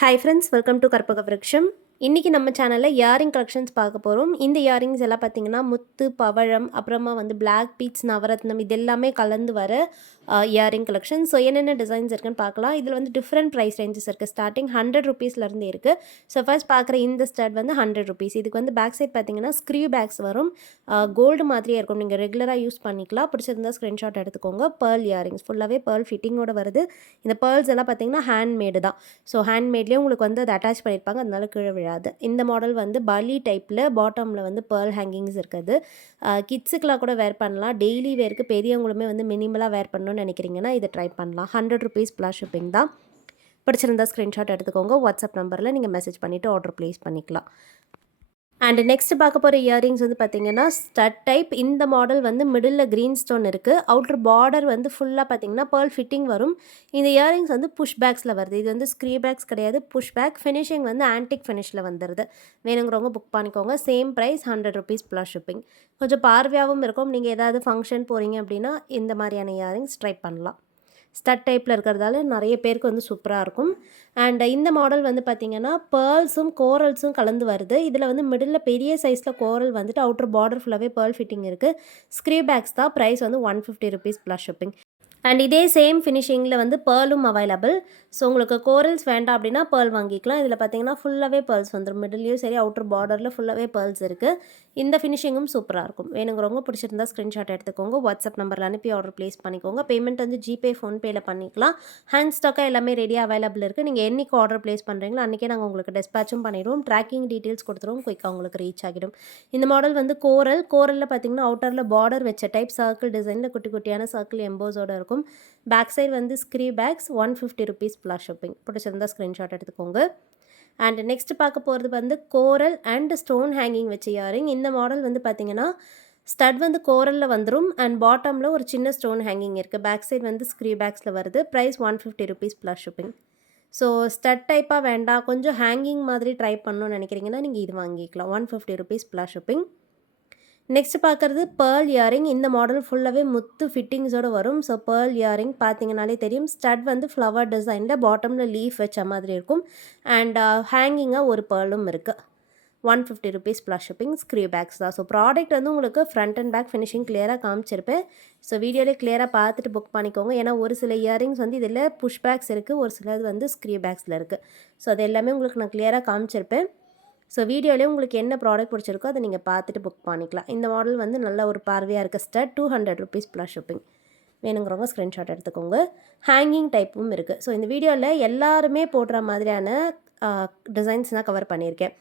Hi friends, welcome to கற்பக விருட்சம். இன்றைக்கி நம்ம சேனலில் இயரிங் கலெக்ஷன்ஸ் பார்க்க போகிறோம். இந்த இயரிங்ஸ் எல்லாம் பார்த்திங்கன்னா முத்து, பவழம், அப்புறமா வந்து பிளாக் பீட்ஸ், நவரத்னம் இது எல்லாமே கலந்து வர இயரிங் கலெக்ஷன். ஸோ என்னென்ன டிசைன்ஸ் இருக்குன்னு பார்க்கலாம். இதில் வந்து டிஃப்ரெண்ட் ப்ரைஸ் ரேஞ்சஸ் இருக்குது. ஸ்டார்டிங் 100 ருபீஸ்லேருந்து இருக்குது. ஸோ ஃபர்ஸ்ட் பார்க்குற இந்த ஸ்டட் வந்து 100 ருபீஸ். இதுக்கு வந்து பேக் சைட் பார்த்திங்கன்னா ஸ்க்ரீவ் பேக்ஸ் வரும். கோல்டு மாதிரியே இருக்கும். நீங்கள் ரெகுலராக யூஸ் பண்ணிக்கலாம். பிடிச்சிருந்தா ஸ்க்ரீன்ஷாட் எடுத்துக்கோங்க. பேர்ல் இயரிங்ஸ் ஃபுல்லாகவே பேர்ல் ஃபிட்டிங்கோடு வருது. இந்த பேர்ல்ஸ் எல்லாம் பார்த்திங்கன்னா ஹேண்ட்மேடு தான். ஸோ ஹேண்ட்மேட்லேயே உங்களுக்கு வந்து அதை அட்டாச் பண்ணியிருப்பாங்க, அதனால கீழே விழாது. இந்த மாடல் வந்து பலி டைப்பில் பாட்டமில் வந்து பேர்ல் ஹேங்கிங்ஸ் இருக்குது. கிட்ஸுக்கெலாம் கூட வேர் பண்ணலாம். டெய்லி வேருக்கு பெரியவங்களுமே வந்து மினிமலாக வேர் பண்ணணும்னு நினைக்கிறீங்கன்னா இதை ட்ரை பண்ணலாம். 100 ருபீஸ் ப்ளஸ் ஷிப்பிங் தான். பிடிச்சிருந்தா ஸ்க்ரீன்ஷாட் எடுத்துக்கோங்க. வாட்ஸ்அப் நம்பரில் நீங்கள் மெசேஜ் பண்ணிவிட்டு ஆர்டர் ப்ளேஸ் பண்ணிக்கலாம். அண்ட் நெக்ஸ்ட் பார்க்க போகிற இயரிங்ஸ் வந்து பார்த்திங்கன்னா ஸ்டட் டைப். இந்த மாடல் வந்து மிடில் க்ரீன் ஸ்டோன் இருக்குது. அவுட்ரு பார்டர் வந்து ஃபுல்லாக பார்த்திங்கன்னா பேர்ல் ஃபிட்டிங் வரும். இந்த இயரிங்ஸ் வந்து புஷ் பேக்ஸில் வருது. இது வந்து ஸ்க்ரீ பேக்ஸ் கிடையாது, புஷ் பேக். ஃபினிஷிங் வந்து ஆன்டிக் ஃபினிஷில் வந்துடுது. வேணுங்கிறவங்க புக் பண்ணிக்கோங்க. Same price 100 rupees plus shipping. கொஞ்சம் பார்வையாகவும் இருக்கும். நீங்கள் ஏதாவது ஃபங்க்ஷன் போகிறீங்க அப்படின்னா இந்த மாதிரியான இயரிங்ஸ் ட்ரை பண்ணலாம். ஸ்டட் டைப்பில் இருக்கிறதால நிறைய பேருக்கு வந்து சூப்பராக இருக்கும். அண்ட் இந்த மாடல் வந்து பார்த்திங்கன்னா பேர்ல்ஸும் கோரல்ஸும் கலந்து வருது. இதில் வந்து மிடில் பெரிய சைஸில் கோரல் வந்துட்டு அவுட்டர் பார்டர் ஃபுல்லாகவே பேர்ல் ஃபிட்டிங் இருக்குது. ஸ்க்ரீ பேக்ஸ் தான். ப்ரைஸ் வந்து 150 ருபீஸ் ப்ளஸ் ஷிப்பிங். அண்ட் இதே சேம் ஃபினிஷிங்கில் வந்து பேர்லும் அவைலபிள். ஸோ உங்களுக்கு கோரல்ஸ் வேண்டாம் அப்படின்னா பேர்ல் வாங்கிக்கலாம். இதில் பார்த்தீங்கன்னா ஃபுல்லாகவே பேர்ல்ஸ் வந்துடும். மிடில்லையும் சரி அவுட்டர் பார்டரில் ஃபுல்லாகவே பேர்ல்ஸ் இருக்குது. இந்த ஃபினிஷிங்கும் சூப்பராக இருக்கும். வேணுங்கிறவங்க பிடிச்சிருந்தா ஸ்க்ரீன்ஷாட் எடுத்துக்கோங்க. வாட்ஸ்அப் நம்பரில் அனுப்பி ஆர்டர் ப்ளேஸ் பண்ணிக்கோங்க. பேமெண்ட் வந்து ஜிபே, ஃபோன்பேயில் பண்ணிக்கலாம். ஹேண்ட் ஸ்டாக்காக எல்லாமே ரெடியாக அவைலபிள் இருக்குது. நீங்கள் என்றைக்கு ஆர்டர் ப்ளேஸ் பண்ணுறீங்களோ அன்றைக்கே நாங்கள் உங்களுக்கு டிஸ்பேச்சும் பண்ணிடுவோம். ட்ராக்கிங் டீட்டெயில்ஸ் கொடுத்துருவோம். குயிக்காக உங்களுக்கு ரீச் ஆகிடும். இந்த மாடல் வந்து கோரலில் பார்த்தீங்கன்னா அவுட்டரில் பார்டர் வச்ச டைப் சர்க்கிள் டிசைனில் குட்டி குட்டியான சர்க்கிள் எம்போஸோடு இருக்கும். பேக் சைடு வந்து screw packs 150 rupees plus shipping. பிடிச்சிருந்தா ஸ்க்ரீன்ஷாட் எடுத்துக்கோங்க. அண்ட் நெக்ஸ்ட் பார்க்க போகிறது வந்து கோரல் அண்ட் ஸ்டோன் ஹேங்கிங் வச்ச இயரிங். இந்த மாடல் வந்து பார்த்திங்கன்னா ஸ்டட் வந்து கோரலில் வந்துடும். அண்ட் பாட்டமில் ஒரு சின்ன ஸ்டோன் ஹேங்கிங் இருக்குது. பேக் சைடு வந்து ஸ்க்ரீ பேக்ஸில் வருது. Price 150 rupees plus shipping. So stud டைப்பாக வேண்டாம், கொஞ்சம் ஹேங்கிங் மாதிரி ட்ரை பண்ணணும்னு நினைக்கிறீங்கன்னா நீங்கள் இது வாங்கிக்கலாம். 150 ருபீஸ் ப்ளஸ் ஷிப்பிங். நெக்ஸ்ட் பார்க்குறது பேர்ல் இயரிங். இந்த மாடல் ஃபுல்லாகவே முத்து ஃபிட்டிங்ஸோடு வரும். ஸோ பேர்ல் இயரிங் பார்த்தீங்கனாலே தெரியும். ஸ்டட் வந்து ஃப்ளவர் டிசைனில் பாட்டமில் லீஃப் வச்ச மாதிரி இருக்கும். அண்ட் ஹேங்கிங்காக ஒரு பேர்லும் இருக்குது. 150 ருபீஸ் ப்ளஸ் ஷிப்பிங். ஸ்க்ரீ பேக்ஸ் தான். ஸோ ப்ராடக்ட் வந்து உங்களுக்கு ஃப்ரண்ட் அண்ட் பேக் ஃபினிஷிங் கிளியராக காமிச்சிருப்பேன். ஸோ வீடியோலேயே கிளியராக பார்த்துட்டு புக் பண்ணிக்கோங்க. ஏன்னா ஒரு சில இயரிங்ஸ் வந்து இதில் புஷ் பேக்ஸ் இருக்குது, ஒரு சிலது வந்து ஸ்க்ரீ பேக்ஸில் இருக்குது. ஸோ அது எல்லாமே உங்களுக்கு நான் கிளியராக காமிச்சிருப்பேன். ஸோ வீடியோலேயே உங்களுக்கு என்ன ப்ராடக்ட் பிடிச்சிருக்கோ அதை நீங்கள் பார்த்துட்டு புக் பண்ணிக்கலாம். இந்த மாடல் வந்து நல்ல ஒரு பார்வையாக இருக்க ஸ்டட் 200 ருபீஸ் ப்ளஸ் ஷிப்பிங். வேணுங்கிறவங்க ஸ்க்ரீன்ஷாட் எடுத்துக்கோங்க. ஹேங்கிங் டைப்பும் இருக்குது. ஸோ இந்த வீடியோவில் எல்லாருமே போடுற மாதிரியான டிசைன்ஸ் தான் கவர் பண்ணியிருக்கேன்.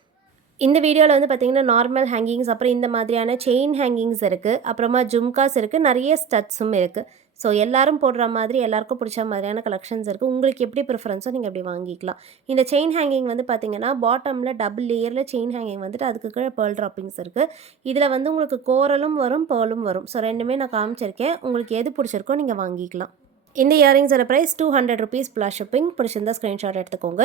இந்த வீடியோவில் வந்து பார்த்திங்கன்னா நார்மல் ஹேங்கிங்ஸ், அப்புறம் இந்த மாதிரியான செயின் ஹேங்கிங்ஸ் இருக்குது, அப்புறமா ஜும்காஸ் இருக்குது, நிறைய ஸ்டட்ஸும் இருக்குது. ஸோ எல்லோரும் போடுற மாதிரி எல்லாருக்கும் பிடிச்ச மாதிரியான கலெக்ஷன்ஸ் இருக்குது. உங்களுக்கு எப்படி ப்ரிஃபரன்ஸோ நீங்கள் அப்படி வாங்கிக்கலாம். இந்த செயின் ஹேங்கிங் வந்து பார்த்திங்கன்னா பாட்டமில் டபுள் லேயரில் செயின் ஹேங்கிங் வந்துட்டு அதுக்கு கீழே பேர்ல் ட்ராப்பிங்ஸ் இருக்குது. இதில் வந்து உங்களுக்கு கோரலும் வரும், பேர்லும் வரும். ஸோ ரெண்டுமே நான் காமிச்சிருக்கேன். உங்களுக்கு எது பிடிச்சிருக்கோ நீங்கள் வாங்கிக்கலாம். இந்த இயரிங்ஸோட ப்ரைஸ் 200 ருபீஸ் ப்ளஸ் ஷிப்பிங். பிடிச்சிருந்தா ஸ்க்ரீன்ஷாட் எடுத்துக்கோங்க.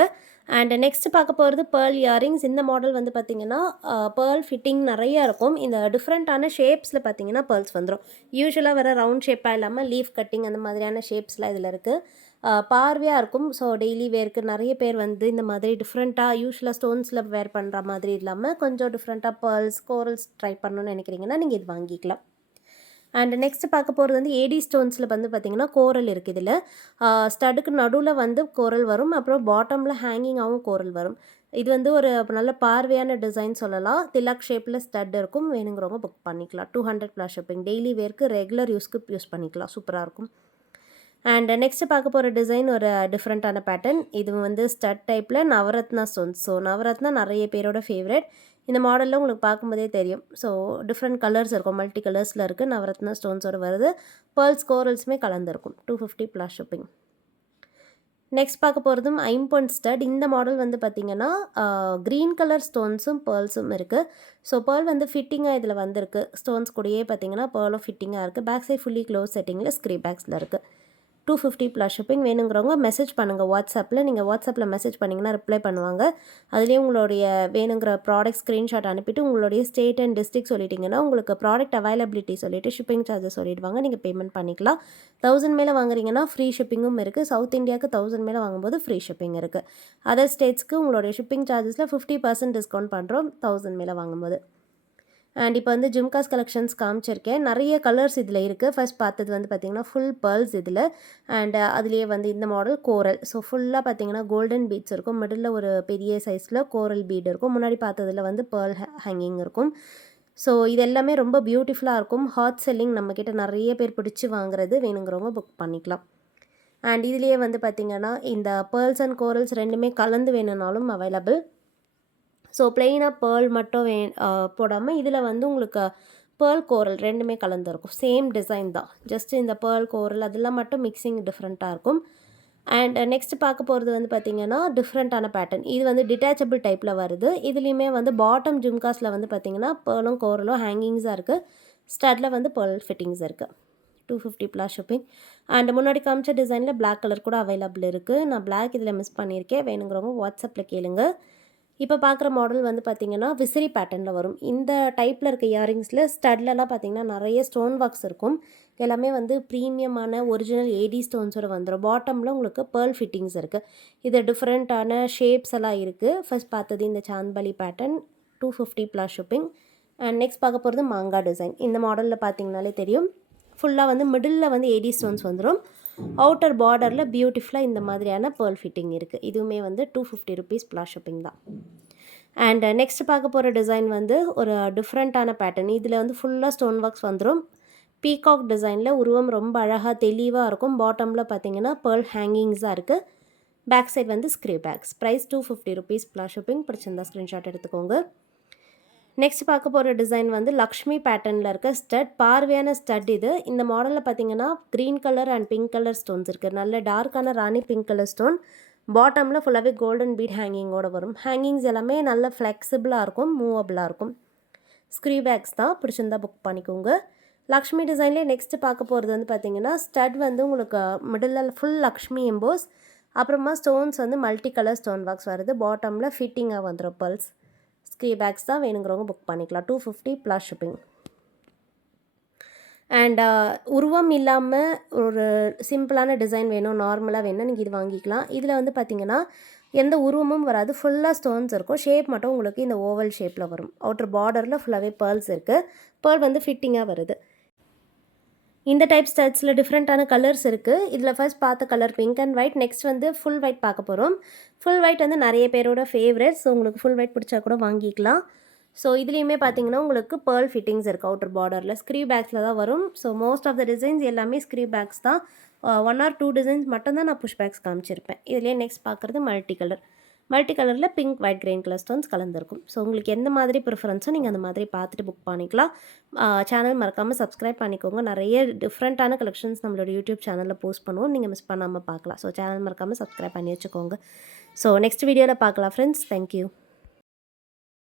அண்ட் நெக்ஸ்ட் பார்க்க போகிறது பேர்ல் இயரிங்ஸ். இந்த மாடல் வந்து பார்த்திங்கன்னா பேர்ல் ஃபிட்டிங் நிறையா இருக்கும். இந்த டிஃப்ரெண்ட்டான ஷேப்ஸில் பார்த்திங்கன்னா பேர்ல்ஸ் வந்துடும். யூஸ்வலாக வர ரவுண்ட் ஷேப்பாக இல்லாமல் லீஃப் கட்டிங் அந்த மாதிரியான ஷேப்ஸ்லாம் இதில் இருக்குது. பார்வையாக இருக்கும். ஸோ டெய்லி வேருக்கு நிறைய பேர் வந்து இந்த மாதிரி டிஃப்ரெண்ட்டாக யூஸ்வலாக ஸ்டோன்ஸில் வேர் பண்ணுற மாதிரி இல்லாமல் கொஞ்சம் டிஃப்ரெண்ட்டாக பேர்ல்ஸ், கோரல்ஸ் ட்ரை பண்ணணும்னு நினைக்கிறீங்கன்னா நீங்கள் இது வாங்கிக்கலாம். அண்ட் நெக்ஸ்ட் பார்க்க போகிறது வந்து ஏடி ஸ்டோன்ஸில் வந்து பார்த்திங்கன்னா கோரல் இருக்குது. இதில் ஸ்டடுக்கு நடுவில் வந்து கோரல் வரும், அப்புறம் பாட்டமில் ஹேங்கிங்காகவும் கோரல் வரும். இது வந்து ஒரு நல்ல பார்வையான டிசைன் சொல்லலாம். திலக் ஷேப்பில் ஸ்டட் இருக்கும். வேணுங்கிறவங்க புக் பண்ணிக்கலாம். 200 ப்ளஸ் ஷிப்பிங். டெய்லி வேருக்கு ரெகுலர் யூஸ்க்கு யூஸ் பண்ணிக்கலாம். சூப்பராக இருக்கும். அண்ட் நெக்ஸ்ட் பார்க்க போகிற டிசைன் ஒரு டிஃப்ரெண்ட்டான பேட்டர்ன். இது வந்து ஸ்டட் டைப்பில் நவரத்னா ஸ்டோன்ஸ். ஸோ நவரத்னா நிறைய பேரோட ஃபேவரட். இந்த மாடலில் உங்களுக்கு பார்க்கும்போதே தெரியும். ஸோ டிஃப்ரெண்ட் கலர்ஸ் இருக்கும், மல்டி கலர்ஸில் இருக்குது. நவரத்னா ஸ்டோன்ஸோடு வருது. பேர்ல்ஸ் கோரல்ஸுமே கலந்துருக்கும். 250 plus shipping. நெக்ஸ்ட் பார்க்க போகிறதும் ஐம்பொன் ஸ்டட். இந்த மாடல் வந்து பார்த்திங்கன்னா க்ரீன் கலர் ஸ்டோன்ஸும் பேர்ல்ஸும் இருக்குது. ஸோ பேர்ல் வந்து ஃபிட்டிங்காக இதில் வந்திருக்கு. ஸ்டோன்ஸ் கூடயே பார்த்திங்கன்னா பேர்லும் ஃபிட்டிங்காக இருக்குது. பேக் சைட் ஃபுல்லி க்ளோஸ் செட்டிங்கில் ஸ்க்ரீ பேக்ஸில் இருக்குது. 250 ப்ளஸ் ஷிப்பிங். வேணுங்கிறவங்க மெசேஜ் பண்ணுங்கள் வாட்ஸ்அப்பில். நீங்கள் வாட்ஸ்அப்பில் மெசேஜ் பண்ணிங்கன்னா ரிப்ளை பண்ணுவாங்க. அதுலேயே உங்களுடைய வேணுங்கிற ப்ராடக்ட் ஸ்க்ரீன்ஷாட் அனுப்பிட்டு உங்களுடைய ஸ்டேட் அண்ட் டிஸ்ட்ரிக்ட் சொல்லிட்டிங்கன்னா உங்களுக்கு ப்ராடக்ட் அவைலபிலிட்டி சொல்லிவிட்டு ஷிப்பிங் சார்ஜஸ் சொல்லிடுவாங்க. நீங்கள் பேமெண்ட் பண்ணிக்கலாம். 1000 மேலே வாங்குறீங்கன்னா ஃப்ரீ ஷிப்பிங்கும் இருக்குது. சவுத் இந்தியாவுக்கு 1000 மேலே வாங்கும்போது ஃப்ரீ ஷிப்பிங் இருக்குது. அதர் ஸ்டேட்ஸ்க்கு உங்களுடைய ஷிப்பிங் சார்ஜஸில் 50% டிஸ்கவுண்ட் பண்ணுறோம் 1000 மேலே வாங்கும்போது. அண்ட் இப்போ வந்து ஜும்காஸ் கலெக்ஷன்ஸ் காமிச்சிருக்கேன். நிறைய கலர்ஸ் இதில் இருக்குது. ஃபர்ஸ்ட் பார்த்தது வந்து பார்த்திங்கன்னா ஃபுல் பேர்ல்ஸ் இதில். அண்ட் அதுலேயே வந்து இந்த மாடல் கோரல். ஸோ ஃபுல்லாக பார்த்திங்கன்னா கோல்டன் பீட்ஸ் இருக்கும். மிடில் ஒரு பெரிய சைஸில் கோரல் பீட் இருக்கும். முன்னாடி பார்த்ததில் வந்து பேர்ல் ஹேங்கிங் இருக்கும். ஸோ இது எல்லாமே ரொம்ப பியூட்டிஃபுல்லாக இருக்கும். ஹாட் செல்லிங் நம்மக்கிட்ட நிறைய பேர் பிடிச்சி வாங்குறது. வேணுங்கிறவங்க புக் பண்ணிக்கலாம். அண்ட் இதுலேயே வந்து பார்த்திங்கன்னா இந்த பேர்ல்ஸ் அண்ட் கோரல்ஸ் ரெண்டுமே கலந்து வேணும்னாலும் அவைலபிள். ஸோ பிளெயினாக பேர்ல் மட்டும் போடாமல் இதில் வந்து உங்களுக்கு பேர்ல் கோரல் ரெண்டுமே கலந்துருக்கும். சேம் டிசைன் தான். ஜஸ்ட் இந்த பேர்ல் கோரல் அதெல்லாம் மட்டும் மிக்சிங் டிஃப்ரெண்ட்டாக இருக்கும். அண்ட் நெக்ஸ்ட் பார்க்க போகிறது வந்து பார்த்திங்கன்னா டிஃப்ரெண்ட்டான பேட்டர்ன். இது வந்து டிட்டாச்சபிள் டைப்பில் வருது. இதுலேயுமே வந்து பாட்டம் ஜும்காஸில் வந்து பார்த்திங்கன்னா பேர்லும் கோரலும் ஹேங்கிங்ஸாக இருக்குது. ஸ்டட்டில் வந்து பேர்ல் ஃபிட்டிங்ஸ் இருக்குது. 250 ப்ளஸ் ஷிப்பிங். அண்ட் முன்னாடி காமிச்ச டிசைனில் பிளாக் கலர் கூட அவைலபிள் இருக்குது. நான் பிளாக் இதில் மிஸ் பண்ணியிருக்கேன். வேணுங்கிறவங்க வாட்ஸ்அப்பில் கேளுங்க. இப்போ பார்க்குற மாடல் வந்து பார்த்திங்கன்னா விசிறி பேட்டர்னில் வரும். இந்த டைப்பில் இருக்க இயரிங்ஸில் ஸ்டட்லலாம் பார்த்திங்கன்னா நிறைய ஸ்டோன் ஒர்க்ஸ் இருக்கும். எல்லாமே வந்து ப்ரீமியமான ஒரிஜினல் ஏடி ஸ்டோன்ஸோடு வந்துடும். பாட்டமில் உங்களுக்கு பேர்ல் ஃபிட்டிங்ஸ் இருக்குது. இது டிஃப்ரெண்ட்டான ஷேப்ஸ் எல்லாம் இருக்குது. ஃபர்ஸ்ட் பார்த்தது இந்த chandbali pattern 250 plus shipping. And next பார்க்க போகிறது மாங்காய் டிசைன். இந்த மாடலில் பார்த்திங்கனாலே தெரியும். ஃபுல்லாக வந்து மிடில் வந்து ஏடி ஸ்டோன்ஸ் வந்துடும். அவுட்டர் பார்டரில் பியூட்டிஃபுல்லாக இந்த மாதிரியான பேர்ல் ஃபிட்டிங் இருக்குது. இதுவுமே வந்து 250 ருபீஸ் ப்ளஸ் ஷிப்பிங் தான். அண்ட் நெக்ஸ்ட் பார்க்க போகிற டிசைன் வந்து ஒரு டிஃப்ரெண்ட்டான பேட்டர்ன். இதில் வந்து ஃபுல்லாக ஸ்டோன் ஒர்க்ஸ் வந்துடும். பீகாக் டிசைனில் உருவம் ரொம்ப அழகாக தெளிவாக இருக்கும். பாட்டமில் பார்த்தீங்கன்னா பேர்ல் ஹேங்கிங்ஸாக இருக்குது. பேக் சைட் வந்து screw backs. Price 250 rupees plus shipping. பிடிச்சிருந்தா ஸ்க்ரீன்ஷாட் எடுத்துக்கோங்க. நெக்ஸ்ட் பார்க்க போகிற டிசைன் வந்து லக்ஷ்மி பேட்டர்னில் இருக்க ஸ்டட். பார்வையான ஸ்டட் இது. இந்த மாடலில் பார்த்தீங்கன்னா green colour and pink colour stones இருக்குது. நல்ல டார்க்கான ராணி பிங்க் கலர் ஸ்டோன். பாட்டமில் ஃபுல்லாகவே கோல்டன் பீட் ஹேங்கிங்கோடு வரும். ஹேங்கிங்ஸ் எல்லாமே நல்ல ஃப்ளெக்சிபிளாக இருக்கும், மூவபிளாக இருக்கும். ஸ்க்ரீ பேக்ஸ் தான். பிடிச்சிருந்தா புக் பண்ணிக்கோங்க. லக்ஷ்மி டிசைன்லேயே நெக்ஸ்ட் பார்க்க போகிறது வந்து பார்த்திங்கன்னா ஸ்டட் வந்து உங்களுக்கு மிடில் ஃபுல் லக்ஷ்மி எம்போஸ். அப்புறமா ஸ்டோன்ஸ் வந்து மல்டி கலர் ஸ்டோன் ஒர்க்ஸ் வருது. பாட்டமில் ஃபிட்டிங்காக வந்துடும் பேர்ல்ஸ். ஸ்க்ரீ பேக்ஸ் தான். வேணுங்கிறவங்க புக் பண்ணிக்கலாம். 250 ப்ளஸ் ஷிப்பிங். அண்ட் உருவம் இல்லாமல் ஒரு சிம்பிளான டிசைன் வேணும், நார்மலாக வேணும், நீங்கள் இது வாங்கிக்கலாம். இதில் வந்து பார்த்திங்கன்னா எந்த உருவமும் வராது. ஃபுல்லாக ஸ்டோன்ஸ் இருக்கும். ஷேப் மட்டும் உங்களுக்கு இந்த ஓவல் ஷேப்பில் வரும். அவுட்டர் பார்டரில் ஃபுல்லாகவே பேர்ல்ஸ் இருக்குது. பேர்ல் வந்து ஃபிட்டிங்காக வருது. இந்த டைப் ஸ்டட்ஸில் டிஃப்ரெண்ட்டான கலர்ஸ் இருக்குது. இதில் ஃபர்ஸ்ட் பார்த்த colour pink and white. Next வந்து ஃபுல் ஒயிட் பார்க்க போகிறோம். ஃபுல் ஒயிட் வந்து நிறைய பேரோட ஃபேவரட்ஸ். உங்களுக்கு ஃபுல் ஒயிட் பிடிச்சா கூட வாங்கிக்கலாம். ஸோ இதுலேயுமே பார்த்தீங்கன்னா உங்களுக்கு பேர்ல் ஃபிட்டிங்ஸ் இருக்குது. அவுட்டர் பார்டரில் ஸ்க்ரீ பேக்ஸில் தான் வரும். So most of the designs எல்லாமே ஸ்க்ரீ பேக்ஸ் தான். 1 or 2 டிசைன்ஸ் மட்டும்தான் நான் புஷ் பேக்ஸ் காமிச்சிருப்பேன். இதுலேயே நெக்ஸ்ட் பார்க்குறது மல்டி கலரில் pink white green colour stones கலந்துருக்கும். ஸோ உங்களுக்கு எந்த மாதிரி ப்ரிஃபரன்ஸோ நீங்கள் அந்த மாதிரி பார்த்துட்டு புக் பண்ணிக்கலாம். சேனல் மறக்காமல் சப்ஸ்கிரைப் பண்ணிக்கோங்க. நிறைய டிஃப்ரெண்ட்டான கலெக்ஷன்ஸ் நம்மளோட யூடியூப் சேனலில் போஸ்ட் பண்ணுவோம். நீங்கள் மிஸ் பண்ணாமல் பார்க்கலாம். ஸோ சேனல் மறக்காமல் சப்ஸ்கிரைப் பண்ணி வச்சுக்கோங்க. ஸோ நெக்ஸ்ட் வீடியோவில் பார்க்கலாம் ஃப்ரெண்ட்ஸ். தேங்க்யூ.